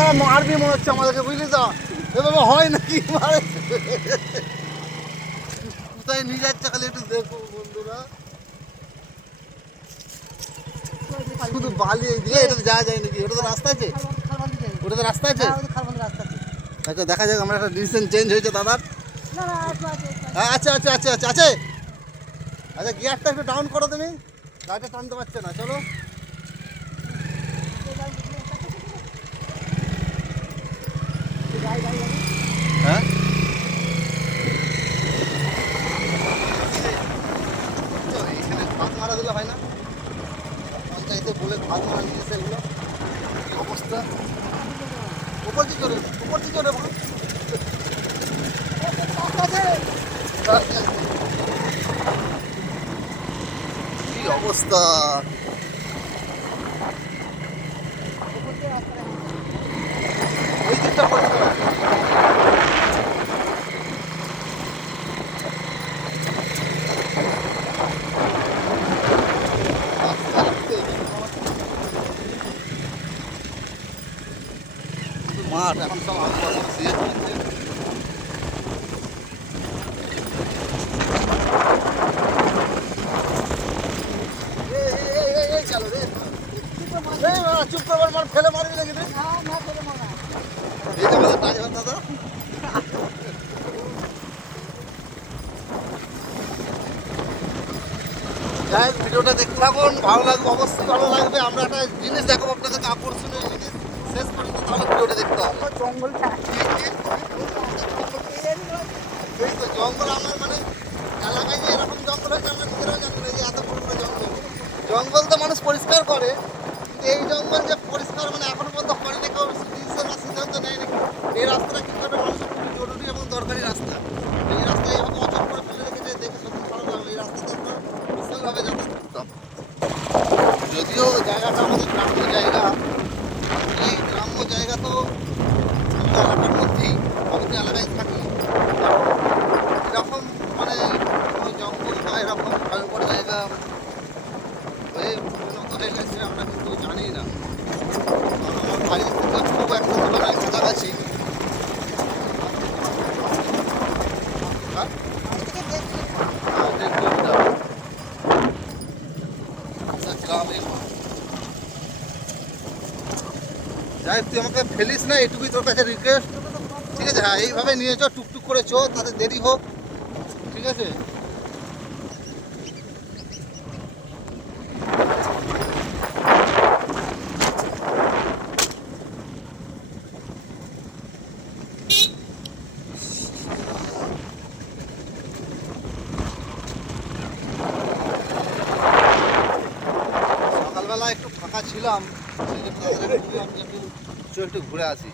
বাবা মারবি মনে হচ্ছে আমাদেরকে, বুঝলি তো? এ বাবা হয় নাকি মারে? কোথায় নিয়ে যাচ্ছে খালি একটু দেখো বন্ধুরা। শুধু বালি দিয়ে এটা যাওয়া যায় নাকি? ওটা তো রাস্তা আছে, ওটা তো রাস্তা আছে। আচ্ছা দেখা যাক, আমার একটা ডিসিশন চেঞ্জ হয়েছে দাদার। হ্যাঁ আচ্ছা আচ্ছা আচ্ছা আচ্ছা আছে। আচ্ছা গিয়ারটা একটু ডাউন করো তুমি, গাড়িটা টানতে পারছে না। চলো হ্যাঁ এখানে ভাত মারা দিলে হয় না? পঞ্চায়েতে বলে ভাত মারা নিয়েছে এগুলো, কি অবস্থা। উপর দিকে চলে, উপর দিকে চলে বলো। কি অবস্থা। ওই দিকটা পরিষ্কার আছে। মাঠ এখন সব আলু বাসন সিজন চলছে। চুপ করবার মার, ফেলে মারবি নাকি তুই? এই যে আমাদের ড্রাইভার দাদা, যাই হোক ভিডিওটা দেখতে থাকুন, ভালো লাগবে, অবশ্যই ভালো লাগবে। আমরা একটা জিনিস দেখাবো আপনাদেরকে, আকর্ষণীয় জিনিস। শেষ পর্যন্ত তাহলে ভিডিওটা দেখতে হবে। এই তো জঙ্গল আমার মানে এলাকায় যে এরকম জঙ্গল হয়েছে আমরা নিজেরাও জানি না যে এত বড় বড় জঙ্গল। জঙ্গল তো মানুষ পরিষ্কার করে, কিন্তু এই জঙ্গল যে পরিষ্কার মানে এখনো পর্যন্ত করেনি, কেউ ডিসিশন বা সিদ্ধান্ত নেয়নি। এই রাস্তাটা কি করবে, মানুষের খুবই জরুরি এবং দরকারি রাস্তা। এই রাস্তায় এইভাবে অচল করে ফেলে রেখেছে, দেখে সত্যি ভালো লাগলো। এই রাস্তাতে আমরা বিশালভাবে যাতায়াত করতাম। যদিও জায়গাটা আমাদের গ্রাম্য জায়গা, এই গ্রাম্য জায়গা তো আমরা এলাকার মধ্যেই, আমি তো এলাকায় থাকি। এরকম মানে কোনো জঙ্গল বা এরকম ভয়ঙ্কর জায়গা হয়ে পরিণত হয়ে গেছে আমরা কিন্তু জানি না। আমার বাড়ির থেকে খুব একটা দূরে নয়, কাছাকাছি। যাই তুই আমাকে ফেলিস না, এটুকুই তোর কাছে রিকোয়েস্ট, ঠিক আছে? হ্যাঁ এইভাবে নিয়ে চো, টুকটুক করে চো, তাতে দেরি হোক, ঠিক আছে? সকালবেলা একটু ফাঁকা ছিলাম, সেই জন্য দাদাকে বললাম যে একটু ঘুরে আসি।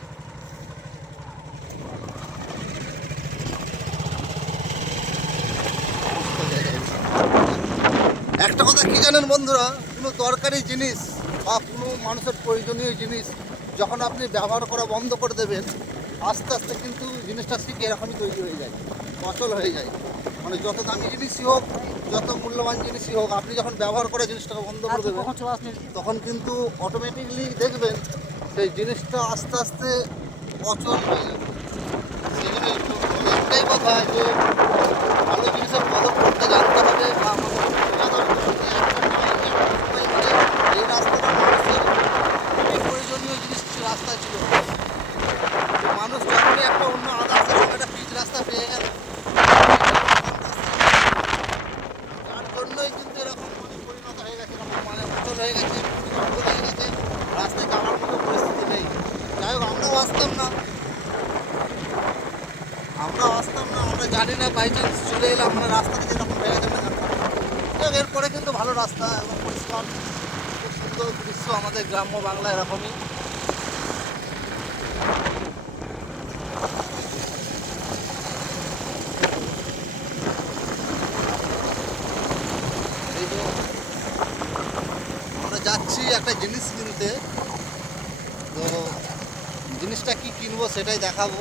একটা কথা কি জানেন বন্ধুরা, কোনো দরকারি জিনিস বা কোনো মানুষের প্রয়োজনীয় জিনিস যখন আপনি ব্যবহার করা বন্ধ করে দেবেন, আস্তে আস্তে কিন্তু জিনিসটা ঠিক এরকমই তৈরি হয়ে যায়, অচল হয়ে যায়। মানে যত দামি জিনিসই হোক, যত মূল্যবান জিনিসই হোক, আপনি যখন ব্যবহার করে জিনিসটাকে বন্ধ করে দেবেন, তখন কিন্তু অটোমেটিকলি দেখবেন সেই জিনিসটা আস্তে আস্তে অচল হয়ে যাবে। সেই জন্য একটাই কথা যে ভালো জিনিসের কদর করতে জানতে হবে, বা আমাদের বোঝা দরকার যে একটা টাইম একটা সময় ধরে এই রাস্তাটা মানুষের খুবই প্রয়োজনীয় জিনিস রাস্তায় ছিল। তো মানুষ যখনই একটা অন্য আদার্স একটা পিচ রাস্তা পেয়ে গেল, যার জন্যই কিন্তু এরকম মানে পরিণত হয়ে গেছে, এরকম মানে অচল হয়ে গেছে, জঙ্গল হয়ে গেছে, রাস্তায় যাওয়ার মতো পরিস্থিতি নেই। যাই হোক আমরাও আসতাম না, আমরা জানি না, বাই চান্স চলে এলাম, মানে রাস্তাটা যেরকম হয়ে গেছে আমরা জানতাম না। এরপরে কিন্তু ভালো রাস্তা এবং পরিষ্কার, খুব সুন্দর দৃশ্য আমাদের গ্রাম্য বাংলা এরকমই। এই যে আমরা যাচ্ছি একটা জিনিস কিনতে, তো জিনিসটা কি কিনবো সেটাই দেখাবো।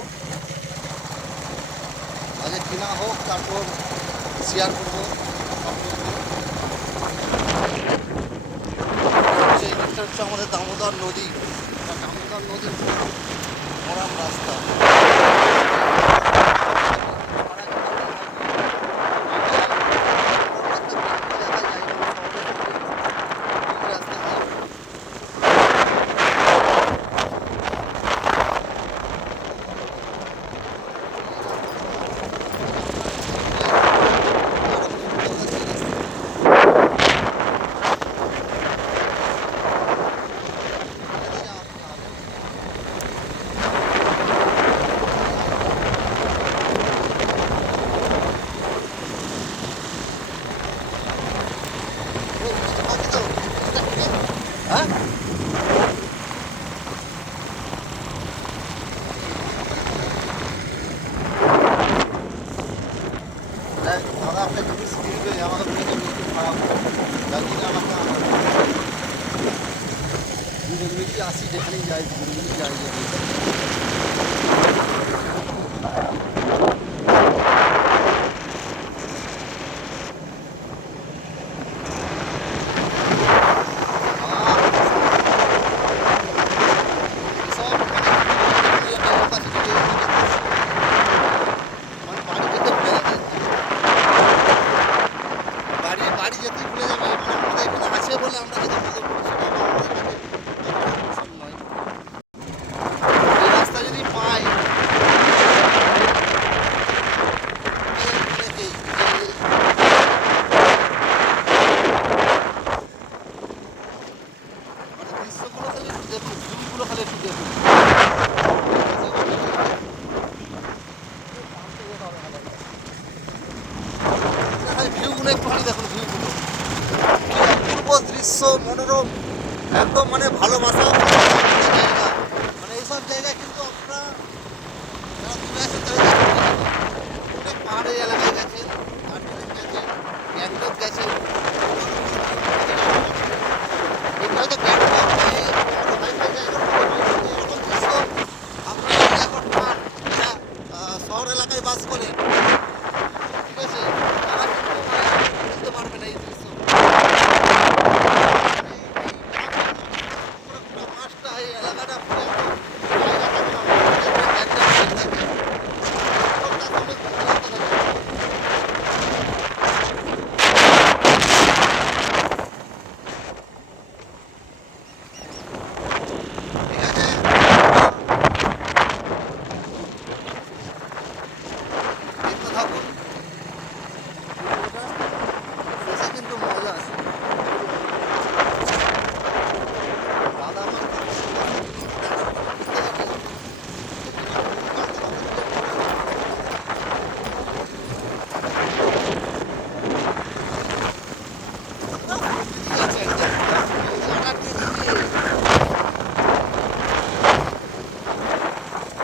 আগে কেনা হোক, তারপর শেয়ার করবো। এই জিনিসটা হচ্ছে আমাদের দামোদর নদী, দামোদর নদীর একদম মানে ভালোবাসা